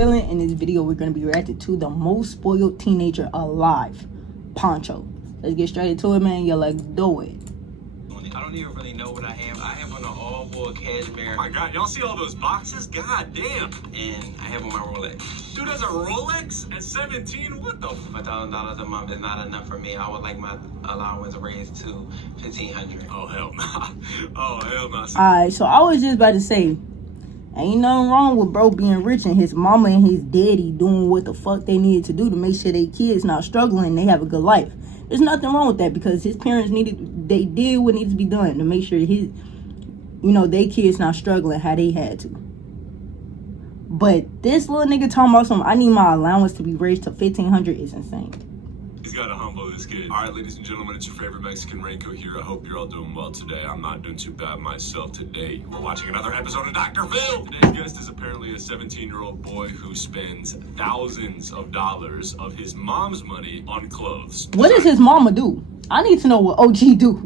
feeling. In this video, we're going to be reacting to the most spoiled teenager alive, Pancho. Let's get straight into it, man. Let's do it. I don't even really know what I have. I have on an all-wool cashmere. Oh my god, y'all see all those boxes? God damn. And I have on my Rolex. Dude has a Rolex at 17? What the f? $1,000 a month is not enough for me. I would like my allowance raised to $1,500. Oh, hell nah. Oh, hell nah. Alright, so I was just about to say, ain't nothing wrong with bro being rich and his mama and his daddy doing what the fuck they needed to do to make sure their kids not struggling and they have a good life. There's nothing wrong with that because his parents they did what needs to be done to make sure they kids not struggling how they had to. But this little nigga talking about I need my allowance to be raised to $1,500 is insane. He's got to humble this kid. All right, ladies and gentlemen, it's your favorite Mexican Raincoat here. I hope you're all doing well today. I'm not doing too bad myself today. We're watching another episode of Dr. Phil. Today's guest is apparently a 17-year-old boy who spends thousands of dollars of his mom's money on clothes. What does his mama do? I need to know what OG do.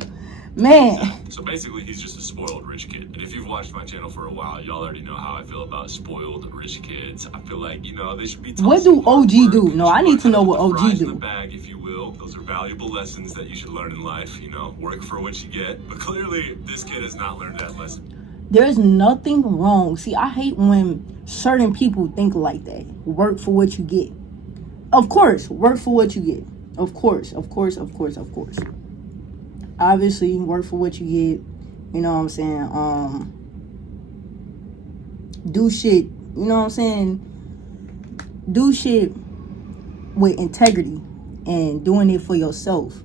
Man. So basically, he's just a spoiled rich kid. And if you've watched my channel for a while, y'all already know how I feel about spoiled rich kids. I feel like, they should be taught. What do OG do? No, I need to know what OG do. In the bag, if you will. Those are valuable lessons that you should learn in life. Work for what you get. But clearly, this kid has not learned that lesson. There's nothing wrong. See, I hate when certain people think like that. Work for what you get. Of course, work for what you get. Of course. Obviously, work for what you get. You know what I'm saying? Do shit. You know what I'm saying? Do shit with integrity and doing it for yourself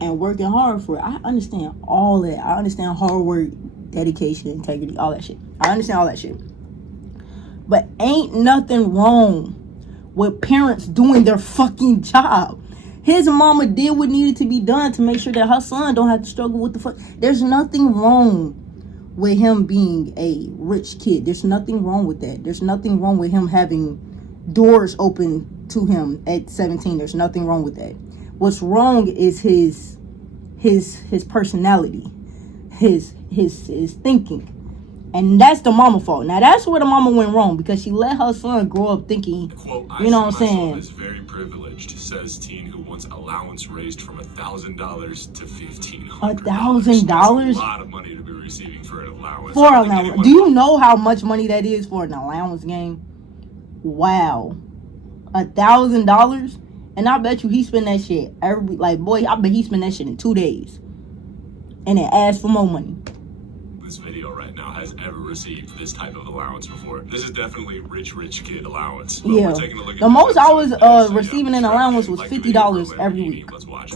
and working hard for it. I understand all that. I understand hard work, dedication, integrity, all that shit. I understand all that shit. But ain't nothing wrong with parents doing their fucking job. His mama did what needed to be done to make sure that her son don't have to struggle with the fuck. There's nothing wrong with him being a rich kid. There's nothing wrong with that. There's nothing wrong with him having doors open to him at 17. There's nothing wrong with that. What's wrong is his personality, his thinking. And that's the mama fault. Now, that's where the mama went wrong because she let her son grow up thinking, quote, you know what I'm saying? Is very privileged, says teen who wants allowance raised from $1,000 to $1,500. $1,000? A lot of money to be receiving for an allowance. For an allowance. Do you know how much money that is for an allowance game? Wow. $1,000? And I bet you he spend that shit I bet he spend that shit in 2 days. And then ask for more money. This video right now has ever received this type of allowance before. This is definitely rich kid allowance. But yeah. We're taking a look at the most I was so, receiving an allowance was $50 every week. Let's watch.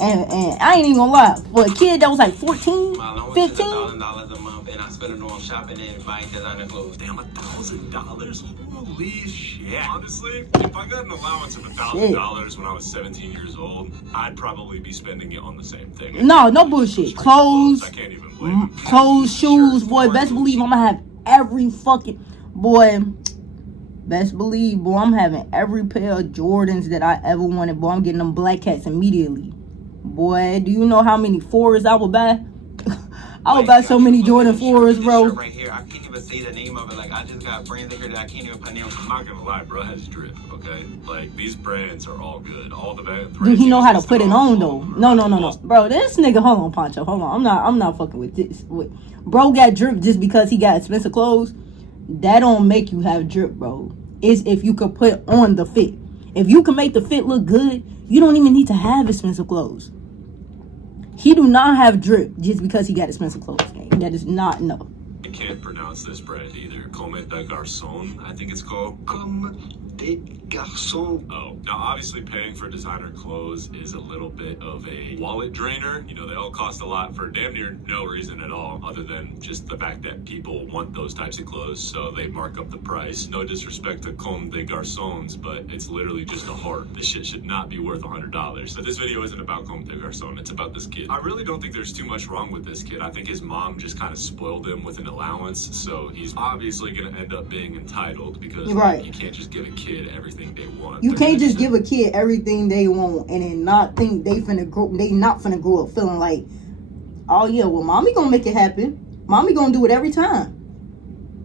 And I ain't even gonna lie, for a kid that was like 14, my allowance 15. is $1,000 a month, and I spend it on shopping and buying designer clothes. Damn, $1,000? Holy shit. Honestly, if I got an allowance of $1,000 when I was 17 years old, I'd probably be spending it on the same thing. No bullshit. Clothes, I can't even blame him. Clothes, shoes, boy, best believe I'm gonna have every fucking, boy, best believe, boy, I'm having every pair of Jordans that I ever wanted, boy. I'm getting them black cats immediately. Boy, do you know how many 4s I would buy? I would buy so many Jordan 4s, bro. Right here, I can't even say the name of it. Like, I just got brands in here that I can't even put names. I'm not gonna lie, bro, it has drip, okay? Like, these brands are all good. All the brands. Do he know how to put it on, though? No. Bro, this nigga, hold on, Pancho, hold on. I'm not fucking with this. Bro got drip just because he got expensive clothes. That don't make you have drip, bro. It's if you could put on the fit. If you can make the fit look good, you don't even need to have expensive clothes. He do not have drip just because he got expensive clothes. Man. That is not no. I can't pronounce this brand either. Comme des Garçons, I think it's called. Comme des Garçons. Oh, now obviously paying for designer clothes is a little bit of a wallet drainer. They all cost a lot for damn near no reason at all, other than just the fact that people want those types of clothes, so they mark up the price. No disrespect to Comme des Garçons, but it's literally just a heart. This shit should not be worth $100. So this video isn't about Comme des Garçons, it's about this kid. I really don't think there's too much wrong with this kid. I think his mom just kind of spoiled him with an allowance, so he's obviously gonna end up being entitled because you can't just give a kid everything they want. You can't just give a kid everything they want and then not think they not finna grow up feeling like, oh yeah, well mommy gonna make it happen. Mommy gonna do it every time.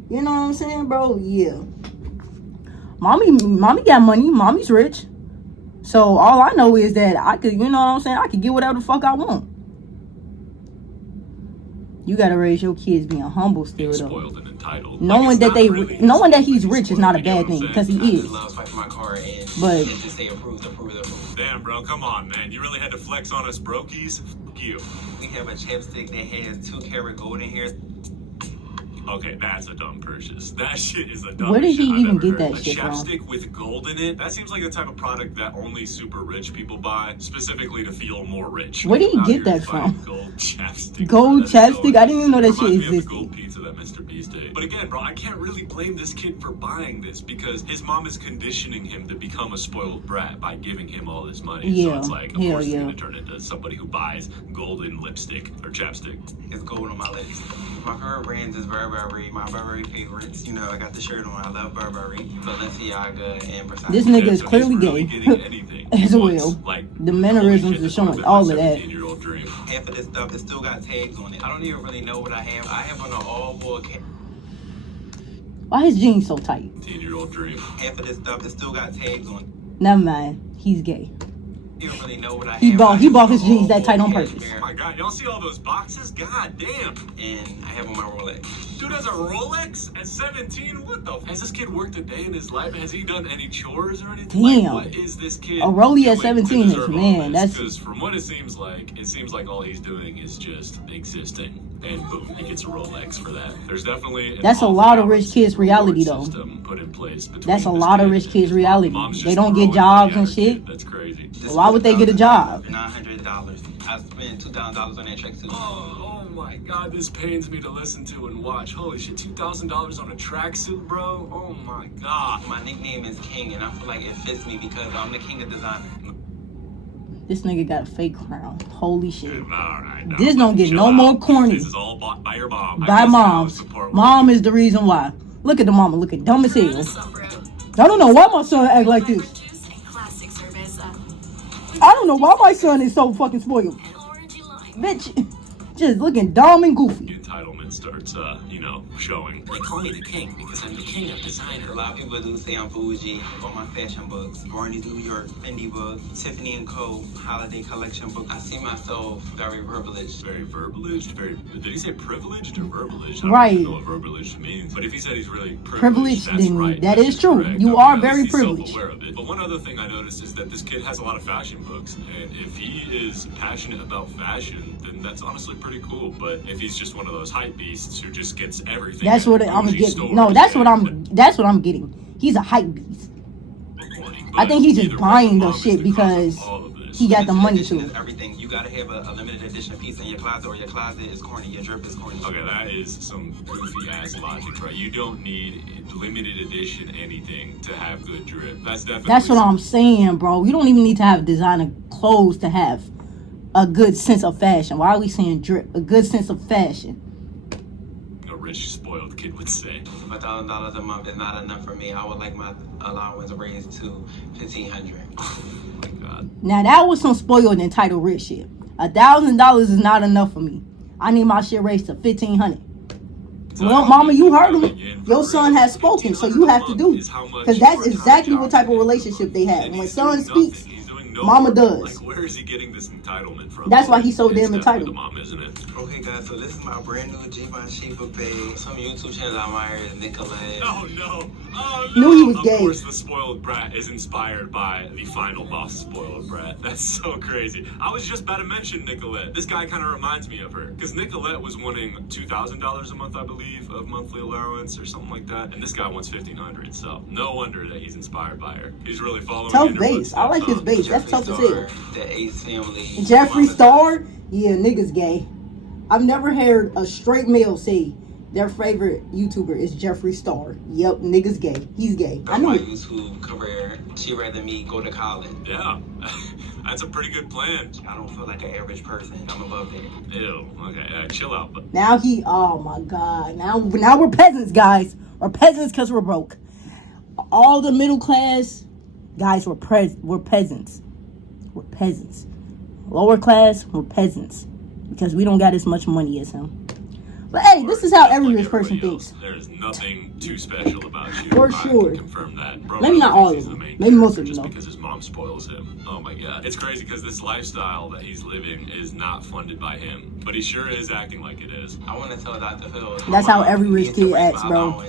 You know what I'm saying, bro? Yeah. Mommy got money. Mommy's rich. So all I know is that I could, you know what I'm saying? I could get whatever the fuck I want. You gotta raise your kids being humble still, though. Spoiled and entitled. Knowing that he's rich is not a bad thing, because he is. But just say approve. Damn, bro, come on, man. You really had to flex on us brokies? Fuck you. We have a chapstick that has 2-carat gold in here. Okay, that's a dumb purchase. That shit is a dumb. Where did he I've even ever get heard. that shit from? A chapstick with gold in it? That seems like the type of product that only super rich people buy, specifically to feel more rich. Where did he Out get here that buying from? Gold chapstick. Gold That's chapstick? I didn't even know that Reminds shit me of the existed. gold pizza that Mr. Beast ate. But again, bro, I can't really blame this kid for buying this because his mom is conditioning him to become a spoiled brat by giving him all this money. So Yeah, it's like, of hell course, he's yeah. gonna turn into somebody who buys golden lipstick or chapstick. It's gold on my lips. My current brands is Burberry, my Burberry favorites. You know, I got the shirt on. I love Burberry, Balenciaga, and Versace. This nigga Yeah, is so clearly he's really gay. getting anything As he well. wants. Like, The mannerisms holy shit, are this showing would've been all my of that. 17-year-old dream. Half of this stuff, it still got tags on it. I don't even really know what I have. I have on an all-wool Why his jeans so tight? 17-year-old dream. half of this stuff, it still got tags on it. Never mind. He's gay. I don't really know what I He have. bought I have his on jeans that all-wool tight on purpose. cashmere, Oh my god, y'all see all those boxes? God damn. And I have on my Rolex. Dude has a Rolex at 17? What the Has this kid worked a day in his life? Has he done any chores or anything? Damn. Like, what is this kid A Rollie at doing to 17 is, deserve all man, this? that's- Because from what it seems like all he's doing is just existing. And boom, he gets a Rolex for that. There's definitely an That's a awful lot of rich kids' reward reality, though. system put in place between That's a this lot of kid rich and kids' his mom. reality. Mom's They just don't get throwing jobs money and at her shit. kid. That's crazy. Why would they get a job? $900. I spent $2,000 on that tracksuit. Oh my god, this pains me to listen to and watch. Holy shit, $2,000 on a tracksuit, bro? Oh my god. My nickname is King, and I feel like it fits me because I'm the king of design. This nigga got a fake crown. Holy shit. Alright, now, This don't get chill no out. more corny. This is all bought by your mom. By moms. Mom is the reason why. Look at the mama. Look at dumb as hell. I don't know why my son act like this. I don't know why my son is so fucking spoiled. Bitch, just looking dumb and goofy. The entitlement starts, showing. They call me the king because I'm the king of designer. A lot of people do say I'm bougie. I bought my fashion books, Barney's New York, Fendi book, Tiffany & Co. holiday collection book. I see myself very privileged. Very verbalaged? Did he say privileged or verbalaged? Right. I don't even know what verbalaged means. But if he said he's really Privileged, that's then right. that That's is true. correct. You I are mean, at very least he's privileged. self-aware of it. But one other thing I noticed is that this kid has a lot of fashion books. And if he is passionate about fashion, then that's honestly pretty cool. But if he's just one of those hype beasts who just gets everything, That's what I'm getting. No, that's what I'm getting. He's a hype beast. I think he's just buying the shit because he got the money to. Is everything. You gotta have a limited edition piece in your closet, or your closet is corny. Your drip is corny. Okay, that is some goofy ass logic, right? You don't need limited edition anything to have good drip. That's That's what I'm saying, bro. You don't even need to have designer clothes to have a good sense of fashion. Why are we saying drip? A good sense of fashion. A rich, spoiled kid would say. $1,000 a month is not enough for me. I would like my allowance raised to $1,500. Oh my god. Now that was some spoiled and entitled rich shit. $1,000 is not enough for me. I need my shit raised to $1,500. Well, mama, you heard him. Your son has spoken, so you have to do it. Because that's exactly what type of relationship they have. When son speaks, mama does. Like, where is he getting this entitlement from? That's why he's so It's damn definitely entitled. The mom, isn't it? Okay, guys, so this is my brand new Givenchy page. Some YouTube channels I admire is Nicolette. Oh no! Oh no! Knew he was gay. Of course, the spoiled brat is inspired by the final boss spoiled brat. That's so crazy. I was just about to mention Nicolette. This guy kind of reminds me of her because Nicolette was wanting $2,000 a month, I believe, of monthly allowance or something like that, and this guy wants $1,500. So no wonder that he's inspired by her. He's really following. Tough in her base. I like his footsteps, base. That's tough as hell. The Ace family. Jeffree Star? Yeah, niggas gay. I've never heard a straight male say their favorite YouTuber is Jeffree Star. Yep, niggas gay. He's gay. I know my it. YouTube career. She rather me go to college. Yeah, that's a pretty good plan. I don't feel like an average person. I'm above that. Ew. Okay, chill out. But Now oh my God. Now we're peasants, guys. We're peasants because we're broke. All the middle class guys we're peasants. We're peasants. Lower class, we're peasants. Because we don't got as much money as him. But hey, this is how every rich person thinks. There is nothing too special about you. For I sure. can confirm that. Bro, Maybe not all of he's the them. main Maybe most character of them, just though. because his mom spoils him. Oh my god. It's crazy because this lifestyle that he's living is not funded by him. But he sure is acting like it is. I want to tell Dr. Phil. That's how every rich kid acts, bro.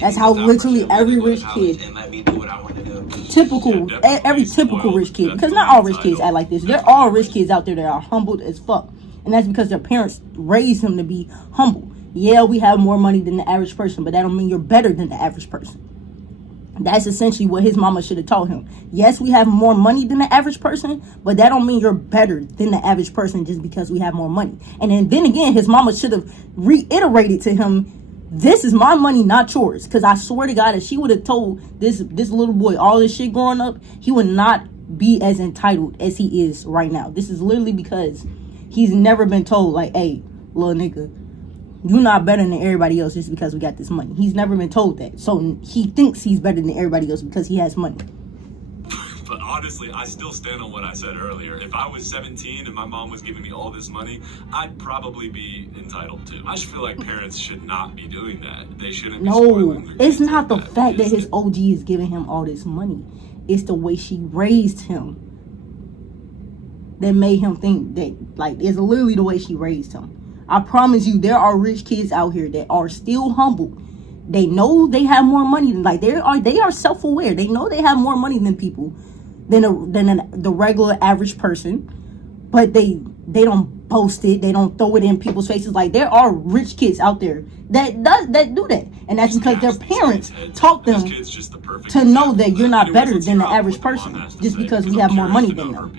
That's how literally every rich kid. And let me do what I want to do. Typical, every typical rich kid. Because not all rich kids act like this. There are rich kids out there that are humbled as fuck. And that's because their parents raised them to be humble. Yeah, we have more money than the average person, but that don't mean you're better than the average person. That's essentially what his mama should have taught him. Yes, we have more money than the average person, but that don't mean you're better than the average person just because we have more money. And then again, his mama should have reiterated to him, this is my money, not yours. Because I swear to God, if she would have told this little boy all this shit growing up, he would not be as entitled as he is right now. This is literally because he's never been told, like, hey, little nigga, you're not better than everybody else just because we got this money. He's never been told that. So he thinks he's better than everybody else because he has money. But honestly, I still stand on what I said earlier. If I was 17 and my mom was giving me all this money, I'd probably be entitled to. I just feel like parents should not be doing that. They shouldn't be spoiling their it's kids not like the fact that his it- OG is giving him all this money. It's the way she raised him that made him think that, like, it's literally the way she raised him. I promise you, there are rich kids out here that are still humble. They know they have more money than, like, they are self-aware. They know they have more money than people, than the regular average person, but they don't boast it. They don't throw it in people's faces. Like, there are rich kids out there that do that, and that's because their parents taught them to know that you're not better than the average person just because we have more money than them.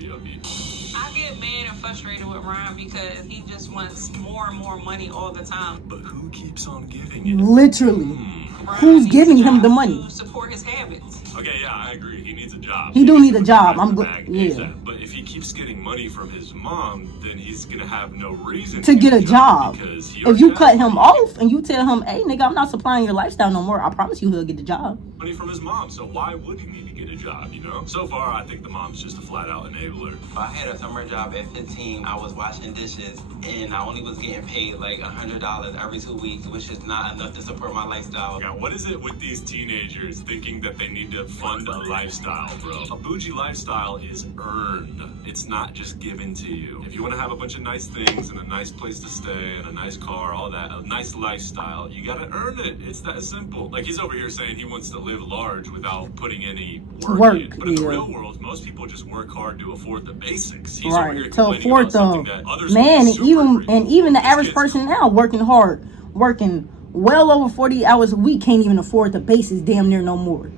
I get mad and frustrated with Ryan because he just wants more and more money all the time. But who keeps on giving it? Literally, Ryan who's needs giving a him the job money? to support his habits. Okay, yeah, I agree. He needs a job. He do needs need a to job. put I'm the good. bag Yeah. ASAP. But if he keeps getting money from his mom, then he's gonna have no reason To get a job. because he If already you has cut him money off and you tell him, hey, nigga, I'm not supplying your lifestyle no more, I promise you he'll get the job. from his mom, so why would he need to get a job, you know? So far, I think the mom's just a flat-out enabler. I had a summer job at 15. I was washing dishes, and I only was getting paid like $100 every 2 weeks, which is not enough to support my lifestyle. Yeah, what is it with these teenagers thinking that they need to fund a lifestyle, bro? A bougie lifestyle is earned. It's not just given to you. If you want to have a bunch of nice things and a nice place to stay and a nice car, all that, a nice lifestyle, you gotta earn it. It's that simple. Like, he's over here saying he wants to live large without putting any work in. But in the real world, most people just work hard to afford the basics. He's over here Right, to complaining afford about something the that others man, would be super grateful even the for. average These kids person now working hard, working well over 40 hours a week, can't even afford the basics damn near no more.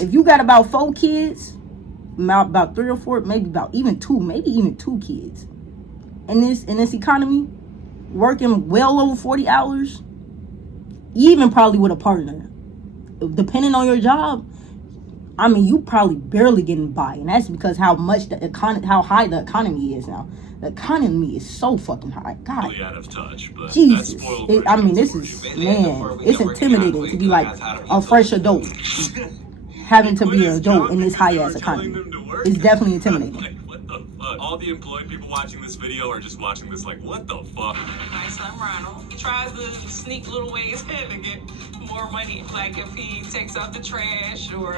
If you got about 4 kids, about 3 or 4, maybe even two kids, in this economy, working well over 40 hours, even probably with a partner, depending on your job, I mean, you probably barely getting by, and that's because how high the economy is now. The economy is so fucking high. God, really out of touch, but Jesus. that's spoiled This is, man, it's intimidating to be like a fresh adult, having to be an adult in this high ass economy. It's definitely intimidating. Like, what the fuck? All the employed people watching this video are just watching this like, what the fuck? My son Ronald, he tries to sneak little ways to get more money. Like if he takes out the trash or,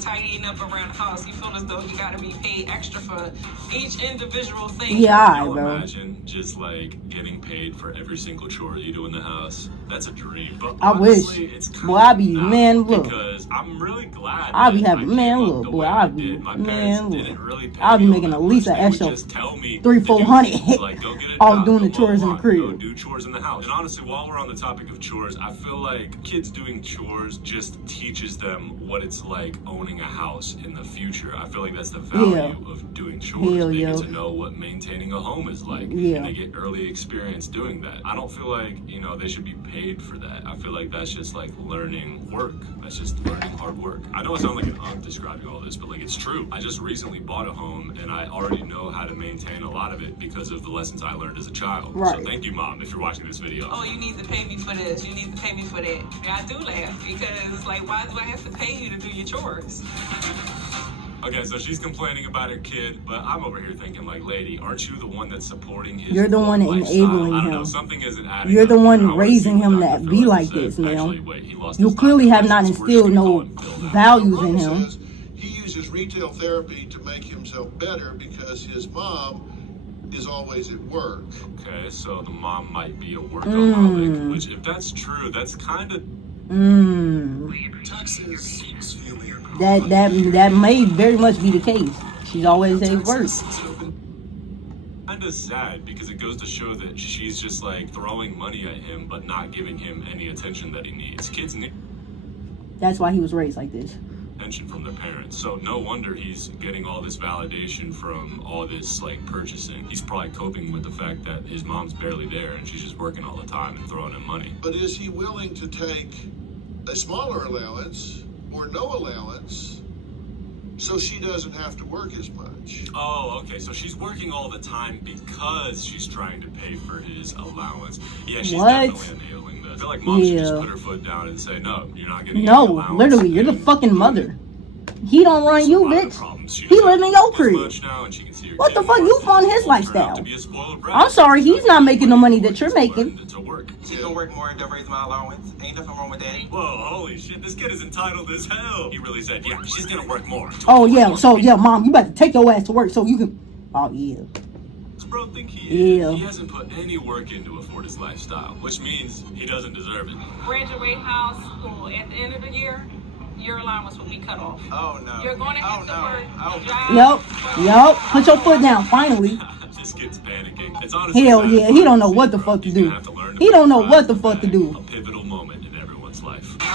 tidying up around the house, he feels as though he gotta be paid extra for each individual thing. Yeah, Can you bro. imagine just like getting paid for every single chore that you do in the house? That's a dream. But I honestly, wish. it's Boy, I be, not, man, look. because I'm really glad I be that having, I man, came up look, the boy, way I be, did. My man, parents look. didn't really pay I'll be me all making that at least much. an They would extra just tell me 300-400 like, go get a off job, doing the go chores in the go crib. do chores in the house. And honestly, while we're on the topic of chores, I feel like kids doing chores just teaches them what it's like owning a house in the future. I feel like that's the value of doing chores. Hell They yeah. get to know what maintaining a home is like. Yeah. And they get early experience doing that. I don't feel like, they should be paid for that. I feel like that's just like learning work. That's just learning hard work. I know I sound like an unk describing all this, but like it's true. I just recently bought a home and I already know how to maintain a lot of it because of the lessons I learned as a child. Right. So thank you, Mom, if you're watching this video. Oh, you need to pay me for this. You need to pay me for that. Yeah, I do laugh because, why do I have to pay you to do your chores? Okay, so she's complaining about her kid, but I'm over here thinking, like, lady, aren't you the one that's supporting his You're the one lifestyle? enabling I don't know, him. something isn't adding You're up the here. one I wanna raising see what him Dr. to Phil be has to like say. this, now. Actually, wait, he lost You his clearly have doctorate not license. We're instilled just gonna no call him Phil now. values in Mama him. says he uses retail therapy to make himself better because his mom is always at work. Okay, so the mom might be a workaholic, which, if that's true, that's kind of... Texas is feeling That may very much be the case. She's always at work. kind of sad, because it goes to show that she's just, like, throwing money at him, but not giving him any attention that he needs. Kids need That's why he was raised like this. attention from their parents, so no wonder he's getting all this validation from all this, like, purchasing. He's probably coping with the fact that his mom's barely there and she's just working all the time and throwing him money. But is he willing to take a smaller allowance or no allowance so she doesn't have to work as much? Oh, okay, so she's working all the time because she's trying to pay for his allowance. Yeah, she's What? definitely enabling this. I feel like mom should just Yeah. put her foot down and say, no, you're not getting any No, allowance. literally, you're the And fucking mother. He don't run that's a you, lot of the bitch. problems. She He doesn't live in have your as crib. much now, and she can see her What the kid fuck? more, You fund and his it won't turn lifestyle. out to be a spoiled brat. I'm sorry, he's not making the money that you're She's making. learned to work. She gonna work more to raise my allowance. Ain't nothing wrong with that. Whoa, holy shit, this kid is entitled as hell. He really said, yeah, she's gonna work more. Oh yeah, so yeah, mom, you better take your ass to work so you can. Oh yeah. Does bro think he is? Yeah. He hasn't put any work in to afford his lifestyle, which means he doesn't deserve it. Graduate high school at the end of the year, your allowance will be cut off. Oh no. You're going to Oh have to no. work Oh job. Yup. Put your foot down. Finally. This kid's panicking. It's honestly Hell sad, yeah, he don't know honestly, what the bro. fuck to He's do. gonna have to learn to He don't know make what the strides fuck to back. do. A pivotal moment in everyone's life. No. No.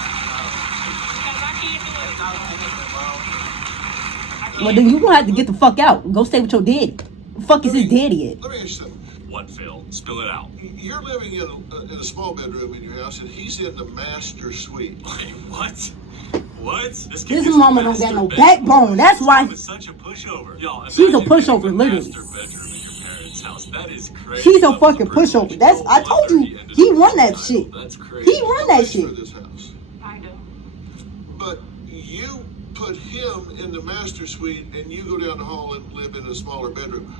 Because I can't do it. Not anything wrong. I can't. Well then you gonna have to get the fuck out. Go stay with your daddy. The fuck is his daddy at? Let me ask you something. What, Phil? Spill it out. You're living in a small bedroom in your house, and he's in the master suite. Wait, what? What? This His gets mama the don't got no master bedroom. backbone. That's why This is such a pushover. Y'all, She's a imagine pushover, getting the literally. master bedroom in your parents' house. That is crazy. she's a levels of fucking privilege. pushover. That's I told No wonder you. ended He up run that entitled. shit. That's crazy. He run that Pays shit. for this house. I do. But you put him in the master suite, and you go down the hall and live in a smaller bedroom.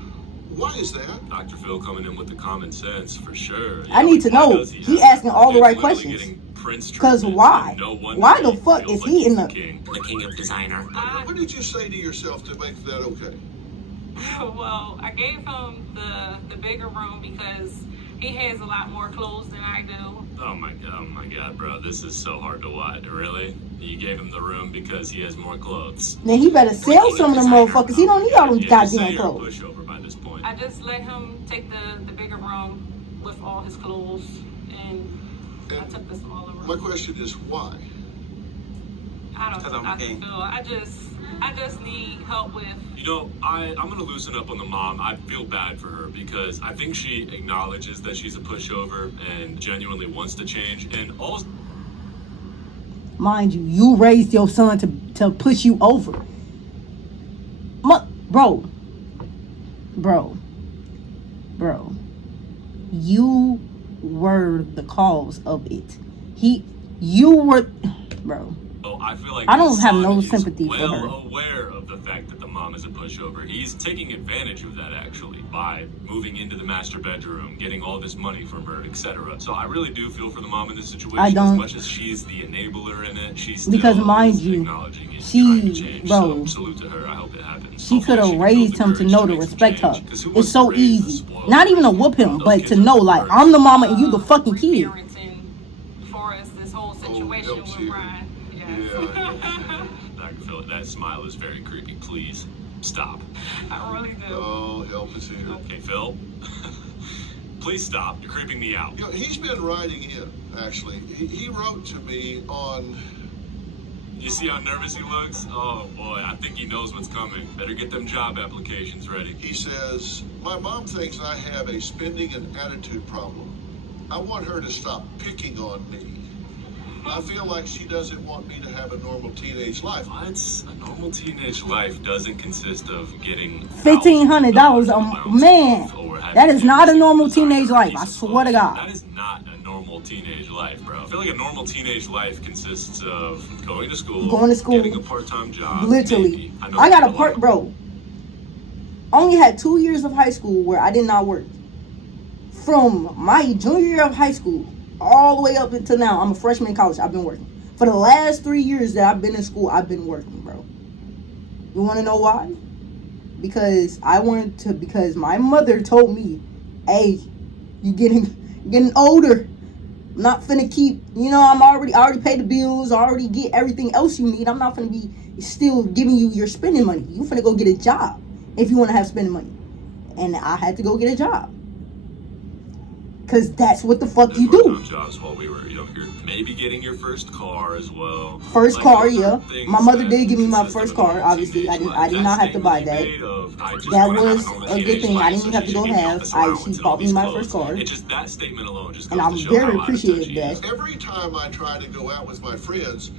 Why is that? Dr. Phil coming in with the common sense for sure. I need to Why know. does He have asking all the It's right literally questions. getting Prince 'Cause treatment, why? and no wonder Why the he fuck feels is like he he's in the the- king. The king of designer. What did you say to yourself to make that okay? Well, I gave him the bigger room because he has a lot more clothes than I do. Oh my god, bro, this is so hard to watch. Really? You gave him the room because he has more clothes. Then he better sell some of them motherfuckers. He don't need all them Yeah, just say goddamn you're a clothes. pushover by this point. I just let him take the bigger room with all his clothes, and I took the smaller room. My question is why? I don't 'Cause know, I'm Dr. king. Phil. I just need help with. You know, I'm gonna loosen up on the mom. I feel bad for her because I think she acknowledges that she's a pushover and genuinely wants to change. And also, Mind you, you raised your son to push you over. Bro. You were the cause of it. You were, bro. I feel like I don't his have son no is sympathy for well her. aware of the fact that the mom is a pushover. He's taking advantage of that actually by moving into the master bedroom, getting all this money from her, etc. So I really do feel for the mom in this situation. I don't. As much as she's the enabler in it, she's still Because mind is you, acknowledging it, she- trying to change. bro, So salute to her. I hope it happens. She Hopefully could have can build raised the him to courage know to make some respect her. change. 'Cause who It's wants so to raise a easy. spoiled Not even to brat? whoop him, Those but kids to are know, the like, worst. I'm the mama and you the fucking kid. Parenting for us this whole situation helps with you. Brian. Yes. Yeah. Dr. Phil, that smile is very creepy. Please stop. I really do. Oh, help is here. Okay, Phil. Please stop. You're creeping me out. You know, he's been writing in, actually. He wrote to me on... You see how nervous he looks? Oh boy, I think he knows what's coming. Better get them job applications ready. He says, my mom thinks I have a spending and attitude problem. I want her to stop picking on me. I feel like she doesn't want me to have a normal teenage life. What? A normal teenage life doesn't consist of getting $1,500 a man. That is not a normal teenage life. I swear to God. That is not a normal normal teenage life, bro. I feel like a normal teenage life consists of going to school, getting a part-time job. Literally. Maybe. I got a part, bro. I only had 2 years of high school where I did not work. From my junior year of high school all the way up until now, I'm a freshman in college, I've been working. For the last 3 years that I've been in school, I've been working, bro. You want to know why? Because my mother told me, hey, you getting older. I'm not finna keep, I already paid the bills, I already get everything else you need. I'm not finna be still giving you your spending money. You finna go get a job if you want to have spending money. And I had to go get a job. Because that's what the fuck you do. Jobs while we were younger. Maybe getting your first car as well. First car, yeah. My mother did give me my first car. Obviously, I did not have to buy that. That was a good thing. I didn't even have to go have. She bought me my first car. Just that statement alone just and I'm very appreciative of that. Every time I try to go out with my friends,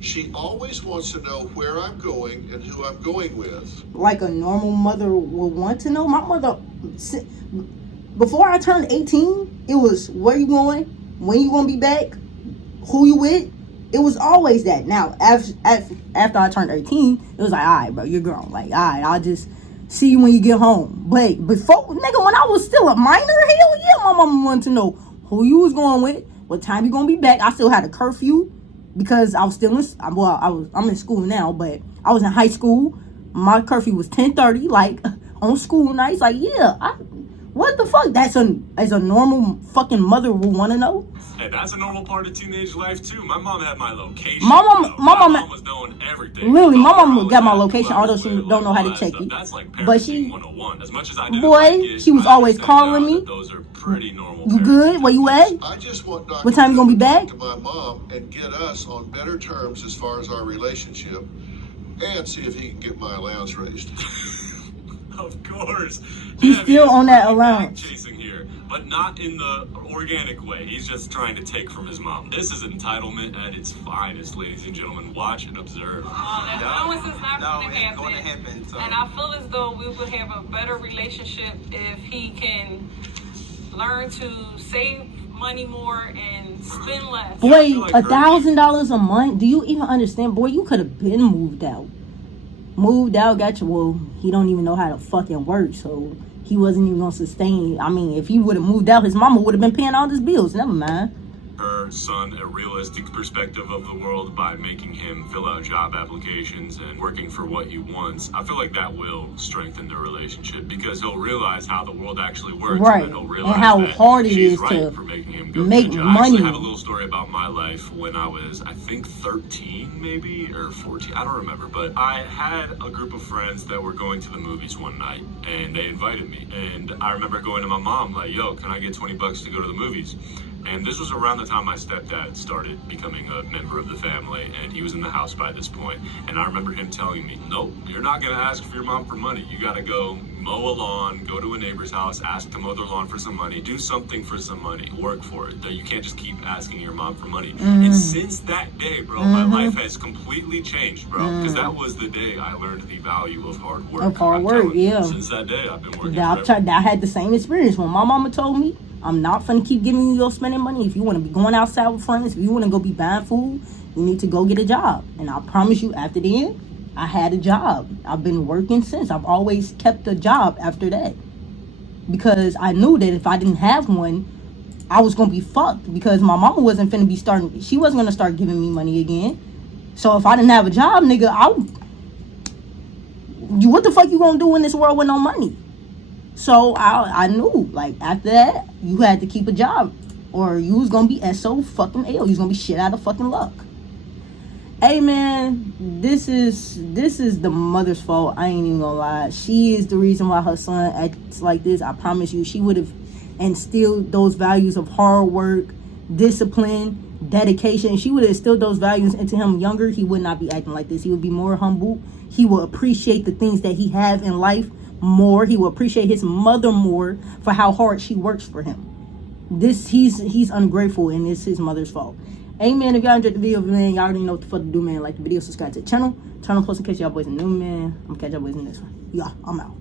she always wants to know where I'm going and who I'm going with. Like a normal mother would want to know. My mother, before I turned 18, it was where you going, when you gonna be back, who you with. It was always that. Now, after I turned 18, it was like, all right, bro, you're grown. Like, all right, I'll just see you when you get home. But before, nigga, when I was still a minor, hell yeah, my mama wanted to know who you was going with, what time you gonna be back. I still had a curfew because I was still I'm in school now, but I was in high school. My curfew was 10:30, like on school nights. Like, yeah, what the fuck? As a normal fucking mother would want to know. Hey, that's a normal part of teenage life too. My mom had my location. My mom was knowing everything. Literally, my mom got my location, although she don't know how to check it. That's like but she, 101. As much as I didn't boy, she was always calling me. Those are pretty normal. You good? Where you at? I just want Dr. What time you gonna be back? To my mom and get us on better terms as far as our relationship, and see if he can get my allowance raised. Of course. He's still on that allowance. Chasing here, but not in the organic way. He's just trying to take from his mom. This is entitlement at its finest, ladies and gentlemen. Watch and observe. Allowance is not going to happen. So. And I feel as though we would have a better relationship if he can learn to save money more and spend less. Boy, $1,000 a month? Do you even understand? Boy, you could have been moved out. Got you. Well, he don't even know how to fucking work, so he wasn't even gonna sustain. I mean, if he would have moved out, his mama would have been paying all his bills. Never mind. Her son a realistic perspective of the world by making him fill out job applications and working for what he wants. I feel like that will strengthen their relationship because he'll realize how the world actually works, right? And he'll realize and how that hard it she's is right to for making him go make to money. I have a little story about my life when I was, I think, 13 maybe or 14. I don't remember, but I had a group of friends that were going to the movies one night, and they invited me. And I remember going to my mom like, "Yo, can I get $20 to go to the movies?" And this was around the time my stepdad started becoming a member of the family, and he was in the house by this point. And I remember him telling me, "Nope, you're not going to ask for your mom for money. You got to go mow a lawn, go to a neighbor's house, ask to mow their lawn for some money, do something for some money, work for it. You can't just keep asking your mom for money." And since that day, bro, my life has completely changed, bro, because that was the day I learned the value of hard work. Yeah. Since that day, I've been working. I had the same experience when my mama told me, "I'm not finna keep giving you your spending money. If you want to be going outside with friends, if you want to go be buying food, you need to go get a job." And I promise you, after the end, I had a job. I've been working since. I've always kept a job after that. Because I knew that if I didn't have one, I was going to be fucked. Because my mama wasn't finna be she wasn't going to start giving me money again. So if I didn't have a job, nigga, what the fuck you going to do in this world with no money? So I knew, like, after that, you had to keep a job, or you was gonna be SO fucking L. You was gonna be shit out of fucking luck. Hey man, this is the mother's fault. I ain't even gonna lie. She is the reason why her son acts like this. I promise you, she would have instilled those values of hard work, discipline, dedication. She would have instilled those values into him younger. He would not be acting like this. He would be more humble. He will appreciate the things that he have in life more. He will appreciate his mother more for how hard she works for him. He's ungrateful, and it's his mother's fault. Hey man, if y'all enjoyed the video, man, y'all already know what the fuck to do, man. Like the video, subscribe to the channel, turn on post in case y'all boys are new, man. I'm gonna catch y'all boys in the next one. Yeah, I'm out.